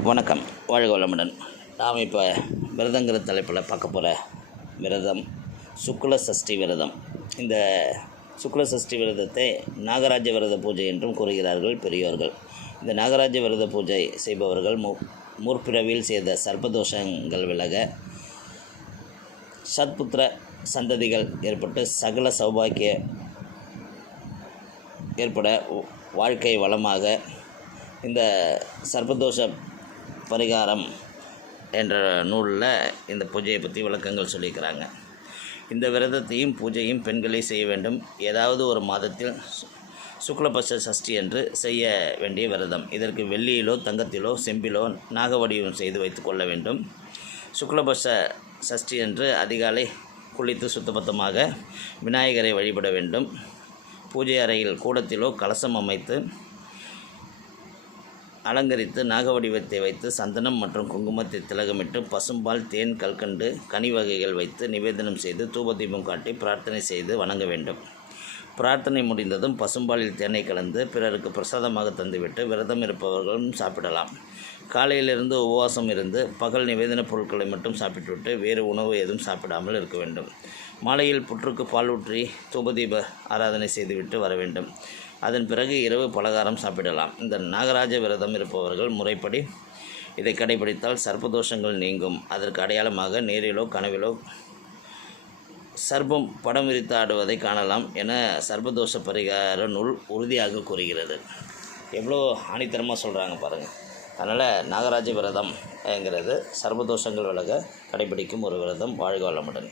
வணக்கம். வாழ்க வளமுடன். நாம் இப்போ விரதங்கிற தலைப்பில் பார்க்க போகிற விரதம் சுக்ல சஷ்டி விரதம். இந்த சுக்ல சஷ்டி விரதத்தை நாகராஜ விரத பூஜை என்றும் கூறுகிறார்கள் பெரியோர்கள். இந்த நாகராஜ விரத பூஜை செய்பவர்கள் மு முற்பிறவியில் செய்த சர்ப்பதோஷங்கள் விலக சத்புத்திர சந்ததிகள் ஏற்பட்டு சகல சௌபாக்கிய ஏற்பட வாழ்க்கை வளமாக இந்த சர்ப்பதோஷ பரிகாரம் என்ற நூலில் இந்த பூஜையை பற்றி விளக்கங்கள் சொல்லியிருக்கிறாங்க. இந்த விரதத்தையும் பூஜையும் பெண்களே செய்ய வேண்டும். ஏதாவது ஒரு மாதத்தில் சு- சுக்லபட்ச சஷ்டி என்று செய்ய வேண்டிய விரதம். இதற்கு வெள்ளியிலோ தங்கத்திலோ செம்பிலோ நாகவடிவம் செய்து வைத்து கொள்ள வேண்டும். சுக்லபட்ச சஷ்டி என்று அதிகாலை குளித்து சுத்தபத்தமாக விநாயகரை வழிபட வேண்டும். பூஜை அறையில் கூடத்திலோ கலசம் அமைத்து அலங்கரித்து நாகவடிவத்தை வைத்து சந்தனம் மற்றும் குங்குமத்தை திலகமிட்டு பசும்பால் தேன் கல்கண்டு கனி வகைகள் வைத்து நிவேதனம் செய்து தூபதீபம் காட்டி பிரார்த்தனை செய்து வணங்க வேண்டும். பிரார்த்தனை முடிந்ததும் பசும்பாலில் தேனை கலந்து பிறருக்கு பிரசாதமாக தந்துவிட்டு விரதம் இருப்பவர்களும் சாப்பிடலாம். காலையிலிருந்து உபவாசம் இருந்து பகல் நிவேதன பொருட்களை மட்டும் சாப்பிட்டுவிட்டு வேறு உணவு எதுவும் சாப்பிடாமல் இருக்க வேண்டும். மாலையில் புற்றுக்கு பால் ஊற்றி தூபதீப ஆராதனை செய்துவிட்டு வர வேண்டும். அதன் பிறகு இரவு பலகாரம் சாப்பிடலாம். இந்த நாகராஜ விரதம் இருப்பவர்கள் முறைப்படி இதை கடைபிடித்தால் சர்ப்பதோஷங்கள் நீங்கும். அதற்கு அடையாளமாக நேரிலோ கனவிலோ சர்ப்பம் படம் விரித்து ஆடுவதை காணலாம் என சர்ப்பதோஷ பரிகார நூல் உறுதியாக கூறுகிறது. எவ்வளோ ஆணித்தரமாக சொல்கிறாங்க பாருங்கள் அதனால் நாகராஜ விரதம்ங்கிறது சர்வதோஷங்கள் விலக கடைபிடிக்கும் ஒரு விரதம் வாழ்க வளமுடன்.